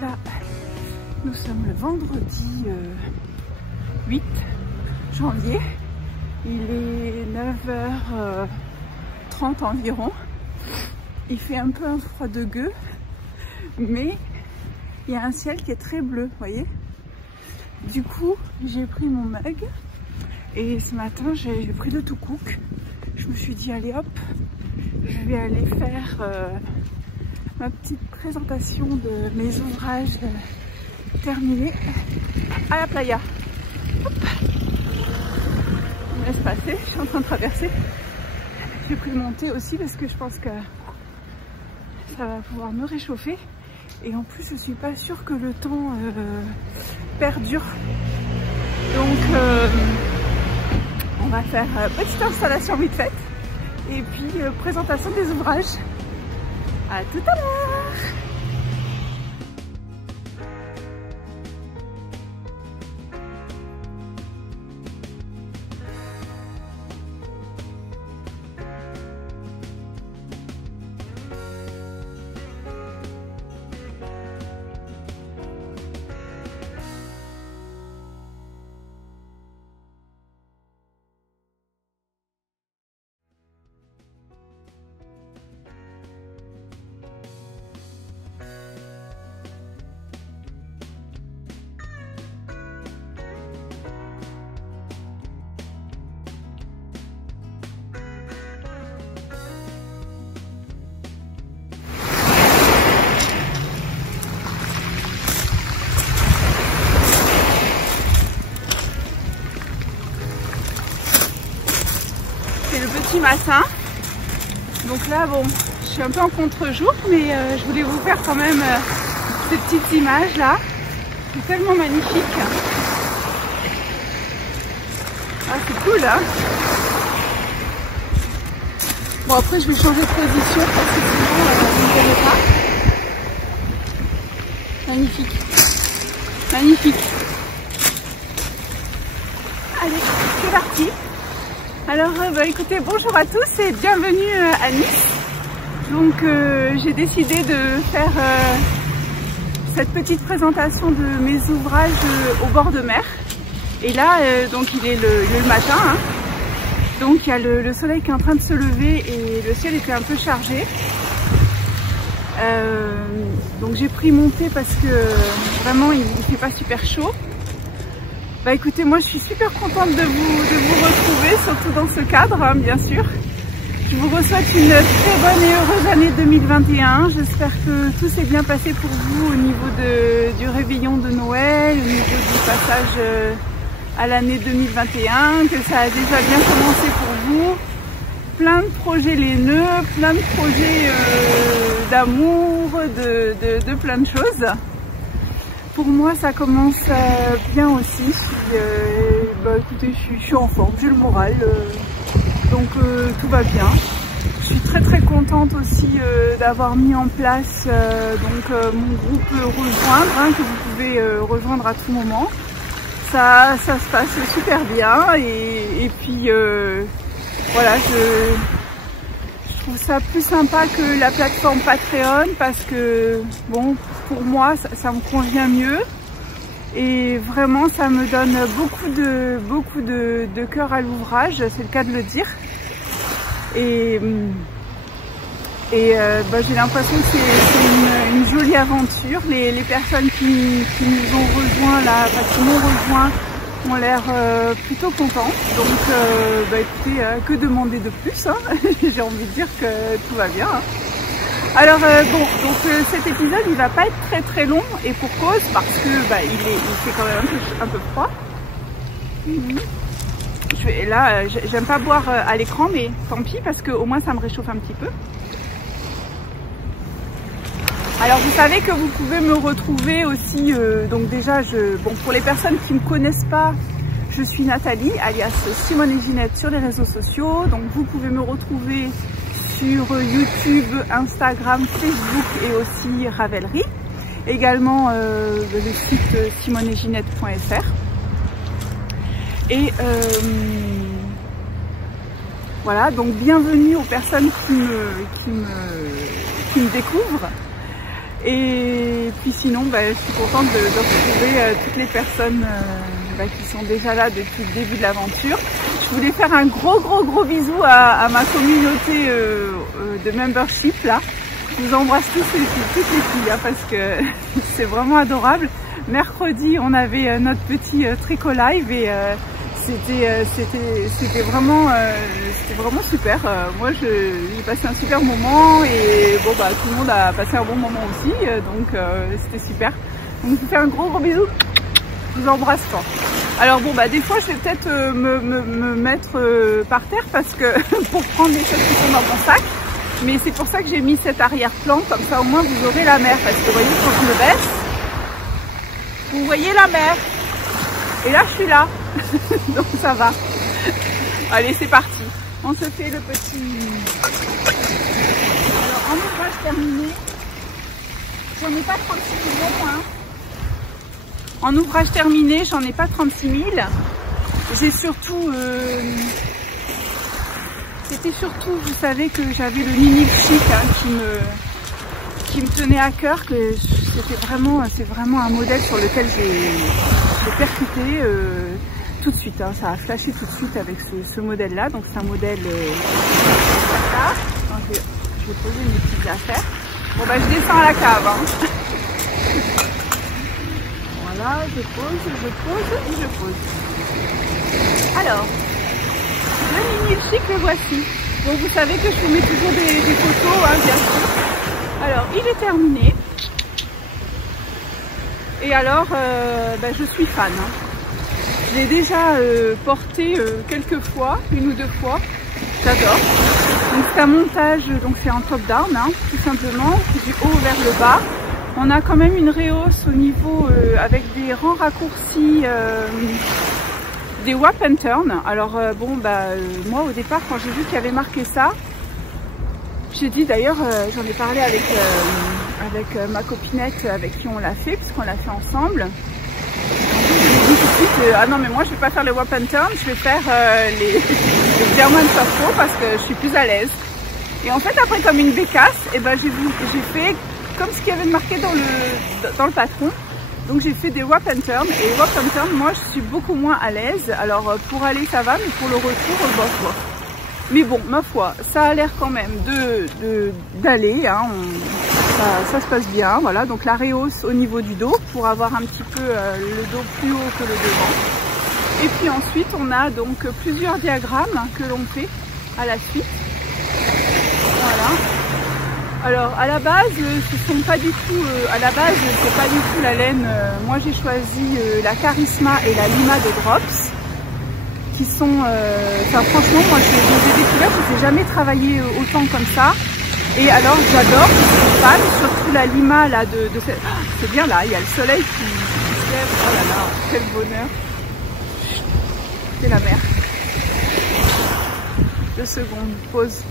là, nous sommes le vendredi 8 janvier. Il est 9h30 environ. Il fait un peu un froid de gueux, mais il y a un ciel qui est très bleu, vous voyez. Du coup, j'ai pris mon mug et ce matin, j'ai pris le tout cook. Je me suis dit, allez hop, je vais aller faire ma petite présentation de mes ouvrages terminés à la playa. Hop. On me laisse passer, je suis en train de traverser. J'ai pris le monter aussi parce que je pense que ça va pouvoir me réchauffer. Et en plus, je suis pas sûre que le temps perdure. Donc, on va faire petite installation vite faite. Et puis, présentation des ouvrages. À tout à l'heure! Matin. Donc là, bon, je suis un peu en contre-jour, mais je voulais vous faire quand même ces petites images là. C'est tellement magnifique. Ah, c'est cool, hein. Bon, après, je vais changer de position parce que sinon, vous ne verrez pas. Magnifique. Magnifique. Allez, c'est parti. Alors écoutez, bonjour à tous et bienvenue à Nice. Donc j'ai décidé de faire cette petite présentation de mes ouvrages au bord de mer. Et là, donc il est le matin, hein. Donc il y a le soleil qui est en train de se lever et le ciel était un peu chargé. Donc j'ai pris mon thé parce que vraiment il ne fait pas super chaud. Bah écoutez, moi je suis super contente de vous retrouver, surtout dans ce cadre, hein, bien sûr. Je vous souhaite une très bonne et heureuse année 2021. J'espère que tout s'est bien passé pour vous au niveau du réveillon de Noël, au niveau du passage à l'année 2021, que ça a déjà bien commencé pour vous. Plein de projets laineux, plein de projets d'amour, de plein de choses. Pour moi, ça commence bien aussi. Bah, écoutez, je suis en forme, j'ai le moral, donc tout va bien. Je suis très contente aussi d'avoir mis en place mon groupe Rejoindre, hein, que vous pouvez rejoindre à tout moment. Ça se passe super bien et puis voilà, je trouve ça plus sympa que la plateforme Patreon parce que bon, pour moi ça me convient mieux et vraiment ça me donne beaucoup de cœur à l'ouvrage, c'est le cas de le dire. Et bah, j'ai l'impression que c'est une jolie aventure. Les personnes qui nous ont rejoints là, qui m'ont rejoint, ont l'air plutôt contentes. Donc bah, écoutez, que demander de plus, hein. J'ai envie de dire que tout va bien, hein. Alors bon, donc cet épisode il va pas être très long et pour cause parce que bah, il fait quand même un peu froid. Là, j'aime pas boire à l'écran, mais tant pis parce que au moins ça me réchauffe un petit peu. Alors vous savez que vous pouvez me retrouver aussi, donc déjà, bon, pour les personnes qui ne me connaissent pas, je suis Nathalie, alias Simone et Ginette sur les réseaux sociaux. Donc vous pouvez me retrouver sur YouTube, Instagram, Facebook et aussi Ravelry. Également le site simoneetginette.fr. Et voilà, donc bienvenue aux personnes qui me découvrent. Et puis sinon, je suis contente de retrouver toutes les personnes qui sont déjà là depuis le début de l'aventure. Je voulais faire un gros bisou à ma communauté de membership là. Je vous embrasse tous et toutes les filles hein, parce que c'est vraiment adorable. Mercredi, on avait notre petit Tricot Live et c'était vraiment super. Moi, j'ai passé un super moment et bon tout le monde a passé un bon moment aussi, donc c'était super. Donc je vous fais un gros bisou. Je vous embrasse fort. Alors bon des fois je vais peut-être me mettre par terre parce que pour prendre les choses qui sont dans mon sac. Mais c'est pour ça que j'ai mis cet arrière-plan, comme ça au moins vous aurez la mer. Parce que vous voyez quand je me baisse, vous voyez la mer. Et là je suis là. Donc ça va. Allez c'est parti. On se fait le petit... Alors en ouvrage terminé, j'en ai pas 36 millions hein. En ouvrage terminé, j'en ai pas 36 000. J'ai surtout... C'était surtout, vous savez, que j'avais le Nini Chic hein, qui me tenait à cœur, que c'est vraiment un modèle sur lequel j'ai percuté tout de suite. Hein, ça a flashé tout de suite avec ce modèle-là. Donc c'est un modèle ça. Je vais poser mes petites affaires. Bon je descends à la cave. Hein. Voilà, je pose. Alors. Le Nini Chic, le voici. Donc vous savez que je vous mets toujours des photos, hein, bien sûr. Alors il est terminé. Et alors, je suis fan. Hein. Je l'ai déjà porté quelques fois, une ou deux fois. J'adore. Donc c'est un montage, donc c'est en top down, hein, tout simplement, du haut vers le bas. On a quand même une rehausse au niveau avec des rangs raccourcis. Des wrap and turn. Alors moi au départ quand j'ai vu qu'il y avait marqué ça, j'ai dit d'ailleurs j'en ai parlé avec ma copinette avec qui on l'a fait puisqu'on l'a fait ensemble. J'ai dit tout de suite ah non mais moi je vais pas faire les wrap and turn, je vais faire les German soft toe parce que je suis plus à l'aise. Et en fait après comme une bécasse, j'ai fait comme ce qu'il y avait marqué dans le patron. Donc j'ai fait des wrap and turn et wrap and turn moi je suis beaucoup moins à l'aise. Alors pour aller ça va mais pour le retour bof. Mais bon ma foi ça a l'air quand même d'aller hein, ça se passe bien. Voilà donc la rehausse au niveau du dos pour avoir un petit peu le dos plus haut que le devant. Et puis ensuite on a donc plusieurs diagrammes que l'on fait à la suite. Voilà. Alors à la base, ce sont pas du tout, c'est pas du tout la laine. Moi j'ai choisi la Charisma et la Lima de Drops, qui sont, franchement moi je les ai découvertes, je n'ai jamais travaillé autant comme ça. Et alors j'adore, je suis fan, surtout la Lima là de cette... C'est bien là, il y a le soleil qui se lève. Oh là là, quel bonheur. C'est la mer. 2 secondes, pause.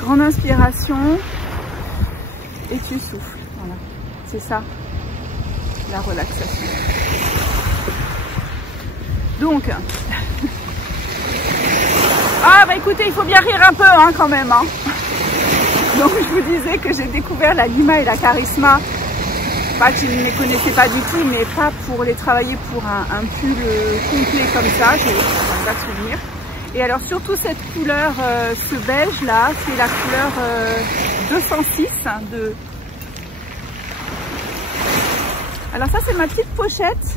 Grande inspiration et tu souffles. Voilà, c'est ça, la relaxation. Donc, écoutez, il faut bien rire un peu hein, quand même. Hein. Donc je vous disais que j'ai découvert la Lima et la Charisma, pas que je ne les connaissais pas du tout, mais pas pour les travailler pour un pull complet comme ça, j'ai un bas souvenir. Et alors surtout cette couleur, ce beige là, c'est la couleur 206 de... Alors ça c'est ma petite pochette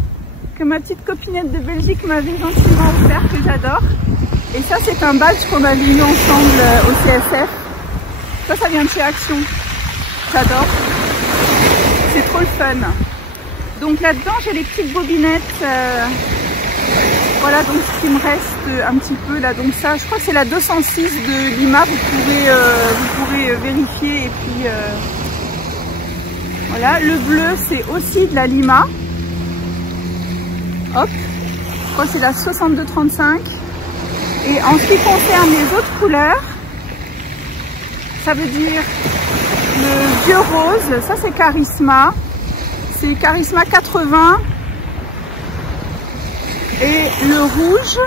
que ma petite copinette de Belgique m'avait gentiment offert, que j'adore. Et ça c'est un badge qu'on avait mis ensemble au CSF. Ça vient de chez Action. J'adore. C'est trop le fun. Donc là-dedans j'ai les petites bobinettes. Voilà donc ce qui me reste un petit peu là, donc ça je crois que c'est la 206 de Lima, vous pourrez vérifier. Et puis voilà, le bleu c'est aussi de la Lima, hop, je crois que c'est la 6235. Et en ce qui concerne les autres couleurs, ça veut dire le vieux rose, ça c'est Charisma, c'est Charisma 80. Et le rouge,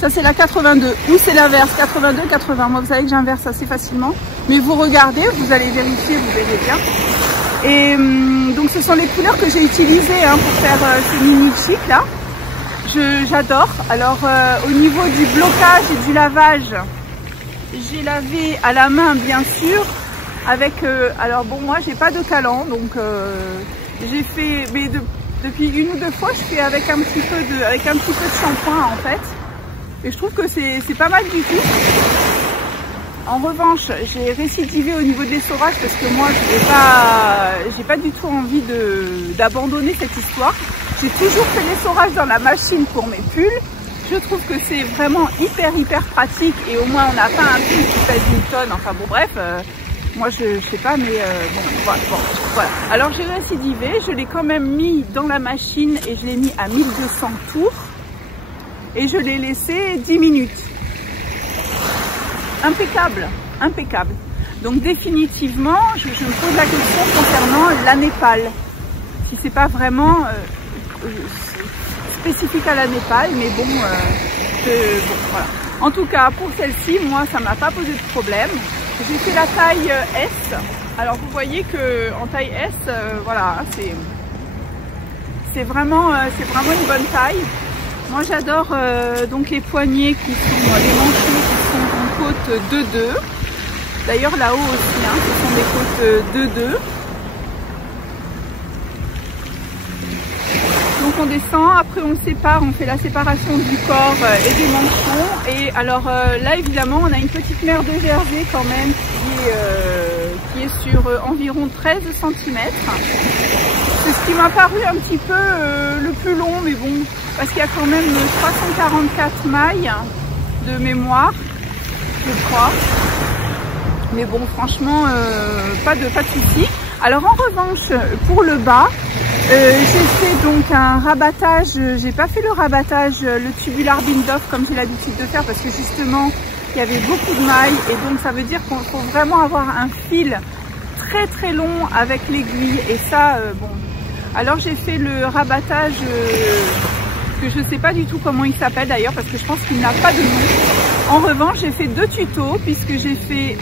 ça c'est la 82, ou c'est l'inverse, 82, 80. Moi vous savez que j'inverse assez facilement. Mais vous regardez, vous allez vérifier, vous verrez bien. Et donc ce sont les couleurs que j'ai utilisées hein, pour faire ce mini chic là. J'adore. Alors au niveau du blocage et du lavage, j'ai lavé à la main bien sûr. Avec alors bon, moi j'ai pas de calan, donc j'ai fait, mais depuis 1 ou 2 fois je fais avec un petit peu de shampoing en fait. Et je trouve que c'est pas mal du tout. En revanche, j'ai récidivé au niveau de l'essorage parce que moi, j'ai pas du tout envie d'abandonner cette histoire. J'ai toujours fait l'essorage dans la machine pour mes pulls. Je trouve que c'est vraiment hyper pratique et au moins on n'a pas un pull qui pèse 1 tonne. Enfin bon bref, moi je sais pas, mais bon, voilà. Alors j'ai récidivé, je l'ai quand même mis dans la machine et je l'ai mis à 1200 tours et je l'ai laissé 10 minutes. Impeccable, impeccable. Donc définitivement, je me pose la question concernant la Népal. Si c'est pas vraiment spécifique à la Népal, mais bon, bon, voilà. En tout cas, pour celle-ci, moi, ça m'a pas posé de problème. J'ai fait la taille S. Alors vous voyez que en taille S, voilà, c'est vraiment une bonne taille. Moi, j'adore donc les poignets qui sont les manchons qui sont en côte 2-2. D'ailleurs là-haut aussi, hein, ce sont des côtes 2-2. Donc on descend, après on sépare, on fait la séparation du corps et des manchons. Et alors là évidemment on a une petite mère de Jersey quand même qui est sur environ 13 cm. C'est ce qui m'a paru un petit peu le plus long, mais bon, parce qu'il y a quand même 344 mailles de mémoire, je crois. Mais bon, franchement, pas de souci. Alors en revanche, pour le bas, j'ai fait donc un rabattage. J'ai pas fait le rabattage, le tubular bind-off comme j'ai l'habitude de faire, parce que justement, il y avait beaucoup de mailles et donc ça veut dire qu'il faut vraiment avoir un fil très long avec l'aiguille. Et ça, bon. Alors j'ai fait le rabattage que je sais pas du tout comment il s'appelle d'ailleurs, parce que je pense qu'il n'a pas de nom. En revanche, j'ai fait 2 tutos puisque j'ai fait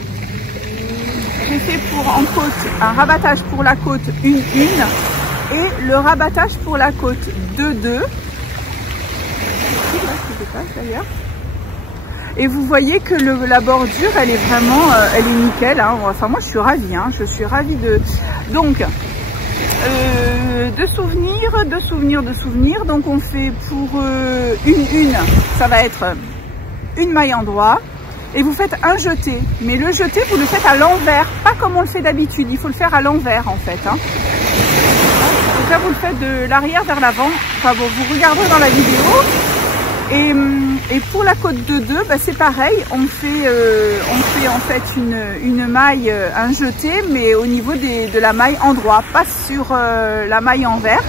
pour en côte un rabattage pour la côte 1-1 et le rabattage pour la côte 2-2. D'ailleurs. Et vous voyez que la bordure, elle est vraiment, elle est nickel. Hein. Enfin, moi, je suis ravie. Hein. Je suis ravie de. Donc, de souvenirs. Donc, on fait pour 1-1, ça va être une maille endroit. Et vous faites un jeté. Mais le jeté, vous le faites à l'envers, pas comme on le fait d'habitude. Il faut le faire à l'envers, en fait. Hein. Donc là, vous le faites de l'arrière vers l'avant. Enfin bon, vous regarderez dans la vidéo. Et pour la côte 2-2, bah, c'est pareil, on fait en fait une maille, un jeté, mais au niveau de la maille endroit, pas sur la maille envers,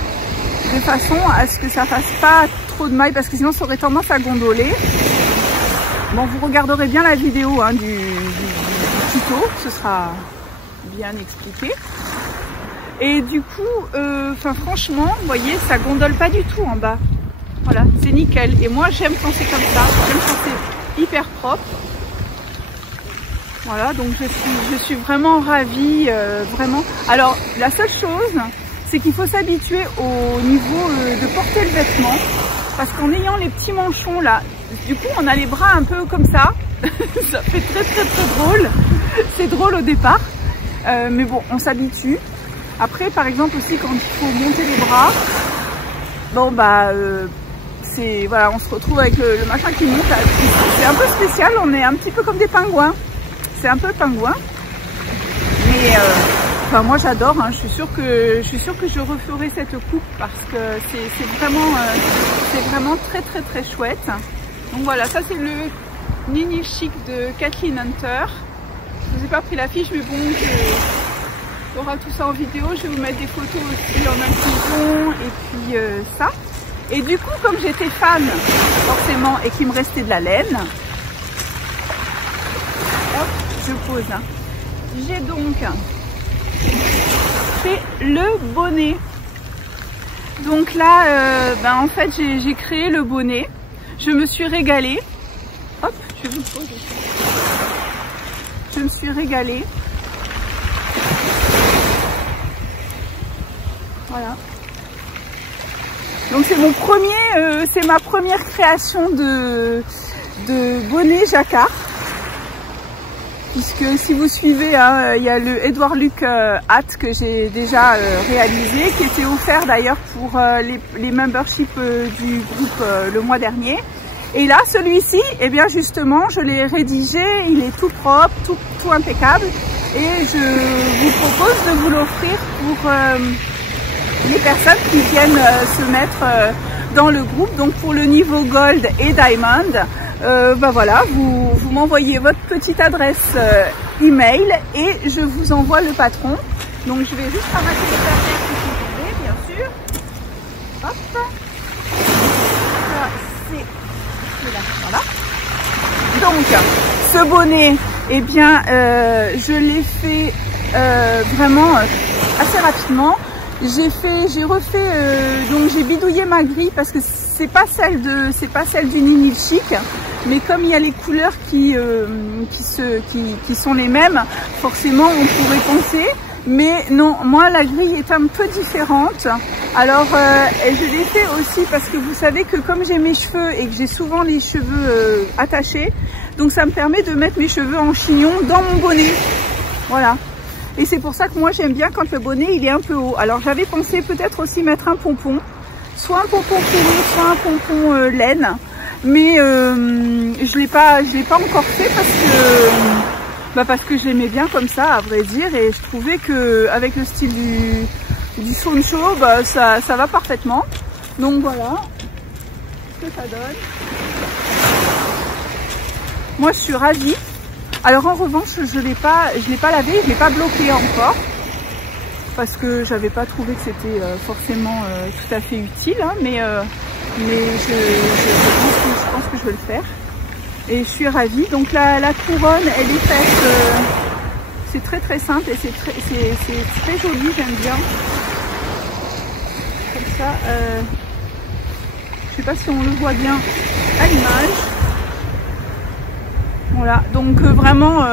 de façon à ce que ça fasse pas trop de mailles, parce que sinon ça aurait tendance à gondoler. Bon, vous regarderez bien la vidéo hein, du tuto, ce sera bien expliqué. Et du coup, franchement, vous voyez, ça gondole pas du tout en bas. Voilà, c'est nickel. Et moi, j'aime quand c'est comme ça. J'aime quand c'est hyper propre. Voilà, donc je suis vraiment ravie, vraiment. Alors, la seule chose, c'est qu'il faut s'habituer au niveau de porter le vêtement. Parce qu'en ayant les petits manchons là, du coup, on a les bras un peu comme ça. Ça fait très drôle. C'est drôle au départ. Mais bon, on s'habitue. Après, par exemple aussi, quand il faut monter les bras, bon bah... voilà, on se retrouve avec le machin qui monte. C'est un peu spécial, on est un petit peu comme des pingouins. C'est un peu pingouin. Mais enfin, moi j'adore, hein. Je suis sûre que je referai cette coupe parce que c'est vraiment très chouette. Donc voilà, ça c'est le mini chic de Kathleen Hunter. Je vous ai pas pris la fiche, mais bon, on aura tout ça en vidéo. Je vais vous mettre des photos aussi en inclusion et puis ça. Et du coup, comme j'étais fan, forcément, et qu'il me restait de la laine, hop, je pose. J'ai donc fait le bonnet. Donc là, en fait, j'ai créé le bonnet. Je me suis régalée. Hop, je vais vous le poser. je me suis régalée. Voilà. Donc c'est mon premier, c'est ma première création de bonnet jacquard. Puisque si vous suivez, hein, il y a le Edouard Luc hat que j'ai déjà réalisé, qui était offert d'ailleurs pour les memberships du groupe le mois dernier. Et là, celui-ci, eh bien justement, je l'ai rédigé, il est tout propre, tout impeccable. Et je vous propose de vous l'offrir pour les personnes qui viennent se mettre dans le groupe. Donc pour le niveau Gold et Diamond, bah voilà, vous m'envoyez votre petite adresse email et je vous envoie le patron. Donc je vais juste ramasser les papiers si vous voulez, bien sûr. Hop. Ça c'est là, voilà. Donc ce bonnet, eh bien je l'ai fait vraiment assez rapidement. J'ai refait, donc j'ai bidouillé ma grille parce que c'est pas celle du Nini Chic, mais comme il y a les couleurs qui sont les mêmes, forcément on pourrait penser, mais non, moi la grille est un peu différente. Alors je l'ai fait aussi parce que vous savez que comme j'ai mes cheveux et que j'ai souvent les cheveux attachés, donc ça me permet de mettre mes cheveux en chignon dans mon bonnet, voilà. Et c'est pour ça que moi j'aime bien quand le bonnet il est un peu haut. Alors j'avais pensé peut-être aussi mettre un pompon, soit un pompon fourrure, soit un pompon laine, mais je l'ai pas encore fait parce que j'aimais bien comme ça, à vrai dire, et je trouvais que avec le style du Soncho, bah, ça va parfaitement. Donc voilà ce que ça donne. Moi je suis ravie. Alors en revanche, je l'ai pas lavé, je l'ai pas bloqué encore parce que j'avais pas trouvé que c'était forcément tout à fait utile, hein, mais je pense que je vais le faire. Et je suis ravie. Donc la couronne, elle est faite, c'est très simple et c'est très joli, j'aime bien. Comme ça, je sais pas si on le voit bien à l'image. Voilà, donc vraiment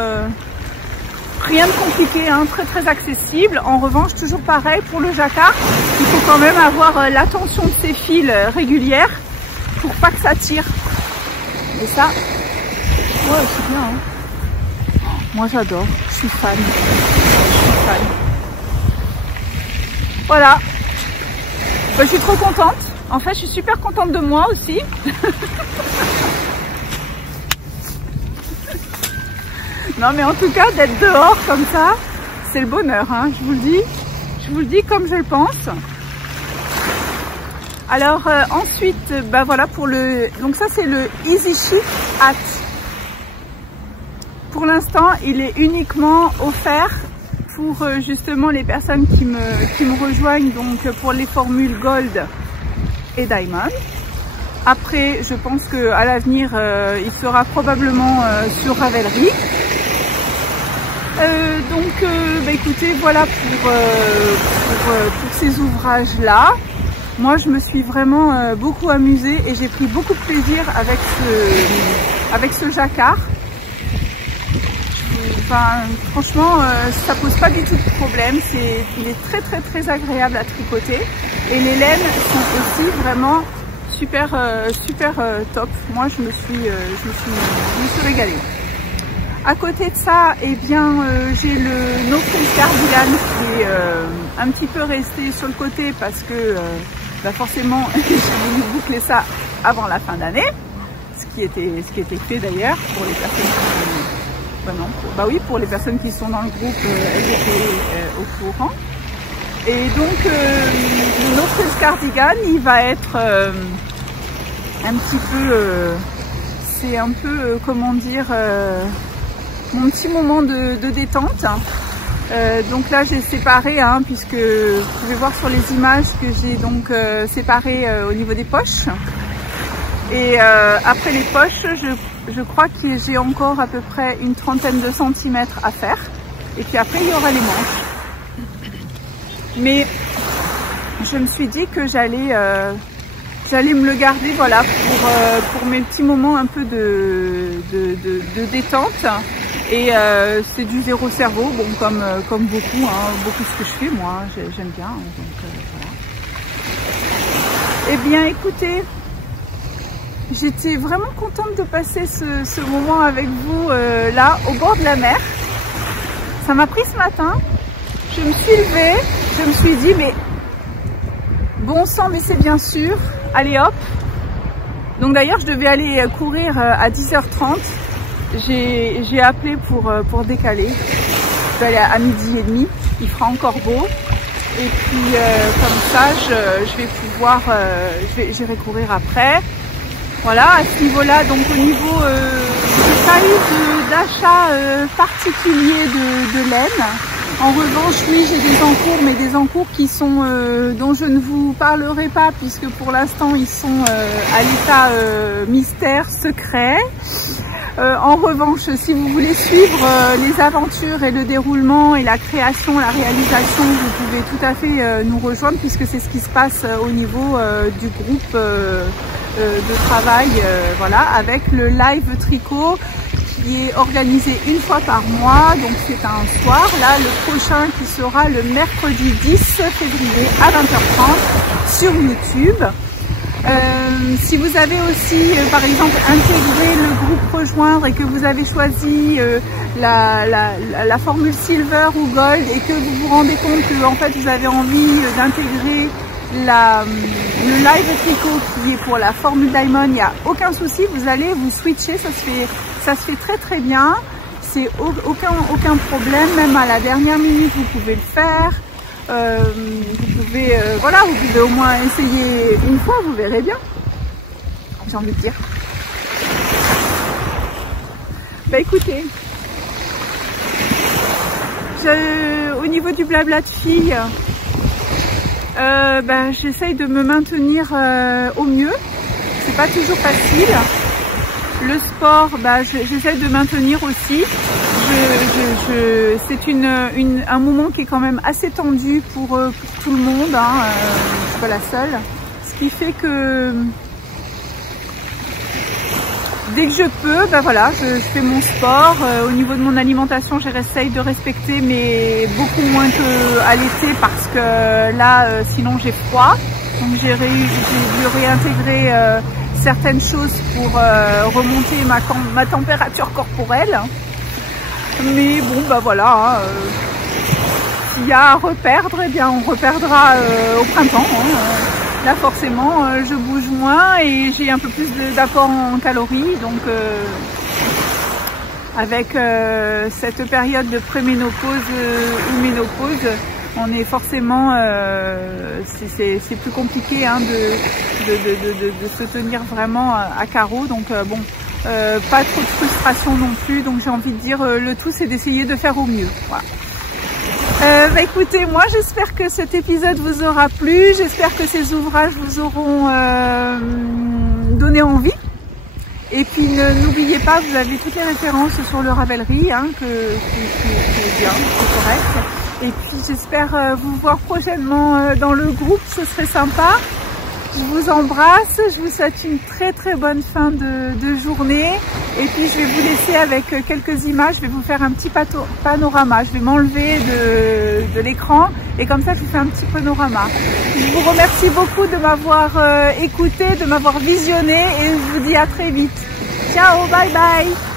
rien de compliqué, hein, très accessible. En revanche, toujours pareil pour le jacquard, il faut quand même avoir l'attention de ses fils régulière pour pas que ça tire. Et ça, ouais, c'est bien. Hein. Oh, moi j'adore, je suis fan. Voilà, bah, je suis trop contente. En fait, je suis super contente de moi aussi. Non mais en tout cas d'être dehors comme ça, c'est le bonheur, hein, je vous le dis comme je le pense. Alors ensuite, bah voilà pour le, donc ça c'est le Easy Chic hat. Pour l'instant, il est uniquement offert pour justement les personnes qui me rejoignent, donc pour les formules Gold et Diamond. Après, je pense que à l'avenir, il sera probablement sur Ravelry. Donc bah écoutez, voilà pour ces ouvrages là. Moi je me suis vraiment beaucoup amusée et j'ai pris beaucoup de plaisir avec ce jacquard. Enfin, franchement ça pose pas du tout de problème, il est très agréable à tricoter et les laines sont aussi vraiment super top. Moi je me suis régalée. À côté de ça, eh bien, j'ai le No Frills Cardigan qui est un petit peu resté sur le côté parce que bah forcément j'ai voulu boucler ça avant la fin d'année, ce qui était fait d'ailleurs pour les personnes qui, pour les personnes qui sont dans le groupe, elles étaient au courant. Et donc le No Frills Cardigan, il va être un petit peu, c'est un peu comment dire. Mon petit moment de détente. Donc là j'ai séparé, hein, puisque vous pouvez voir sur les images que j'ai donc séparé au niveau des poches. Et après les poches, je crois que j'ai encore à peu près une trentaine de centimètres à faire. Et puis après il y aura les manches. Mais je me suis dit que j'allais me le garder, voilà, pour mes petits moments un peu de détente. Et c'est du zéro cerveau, bon comme beaucoup, hein, beaucoup ce que je fais moi, j'aime bien. Donc voilà. Eh bien écoutez, j'étais vraiment contente de passer ce moment avec vous là, au bord de la mer. Ça m'a pris ce matin, je me suis levée, je me suis dit mais bon sang, mais c'est bien sûr, allez hop. Donc d'ailleurs je devais aller courir à 10h30, j'ai appelé pour décaler, je vais aller à 12h30, il fera encore beau. Et puis comme ça je vais pouvoir, j'irai courir après. Voilà, à ce niveau-là, donc au niveau, j'ai pas eu d'achat particulier de laine. En revanche, oui, j'ai des encours, mais des encours qui sont, dont je ne vous parlerai pas, puisque pour l'instant, ils sont à l'état mystère, secret. En revanche, si vous voulez suivre les aventures et le déroulement et la création, la réalisation, vous pouvez tout à fait nous rejoindre, puisque c'est ce qui se passe au niveau du groupe de travail, voilà, avec le live tricot qui est organisé une fois par mois, donc c'est un soir. Là, le prochain qui sera le mercredi 10 février à 20h30 sur YouTube. Si vous avez aussi, par exemple, intégré le groupe rejoindre et que vous avez choisi la formule silver ou gold et que vous vous rendez compte que en fait vous avez envie d'intégrer le live tricot qui est pour la formule diamond, il n'y a aucun souci, vous allez vous switcher, ça se fait très très bien, c'est aucun problème, même à la dernière minute vous pouvez le faire. Vous pouvez voilà, vous pouvez au moins essayer une fois, vous verrez bien, j'ai envie de dire. Bah écoutez, au niveau du blabla de filles, j'essaye de me maintenir au mieux, c'est pas toujours facile. Le sport, j'essaie de maintenir aussi. C'est un moment qui est quand même assez tendu pour tout le monde, hein, je suis pas la seule. Ce qui fait que dès que je peux, voilà, je fais mon sport. Au niveau de mon alimentation, j'essaye de respecter, mais beaucoup moins qu'à l'été parce que là, sinon j'ai froid. Donc j'ai dû réintégrer certaines choses pour remonter ma température corporelle. Mais bon, voilà, hein, s'il y a à reperdre, eh bien on reperdra au printemps. Hein. Là forcément, je bouge moins et j'ai un peu plus d'apport en calories. Donc avec cette période de préménopause ou ménopause, on est forcément, c'est plus compliqué, hein, de se tenir vraiment à carreau. Donc bon, pas trop de frustration non plus. Donc j'ai envie de dire, le tout c'est d'essayer de faire au mieux. Voilà. Écoutez, moi j'espère que cet épisode vous aura plu, j'espère que ces ouvrages vous auront donné envie. Et puis n'oubliez pas, vous avez toutes les références sur le Ravelry, hein, qui est bien, qui est correct. Et puis j'espère vous voir prochainement dans le groupe, ce serait sympa. Je vous embrasse, je vous souhaite une très très bonne fin de journée. Et puis je vais vous laisser avec quelques images, je vais vous faire un petit panorama. Je vais m'enlever de l'écran et comme ça je vous fais un petit panorama. Je vous remercie beaucoup de m'avoir écouté, de m'avoir visionné et je vous dis à très vite. Ciao, bye bye.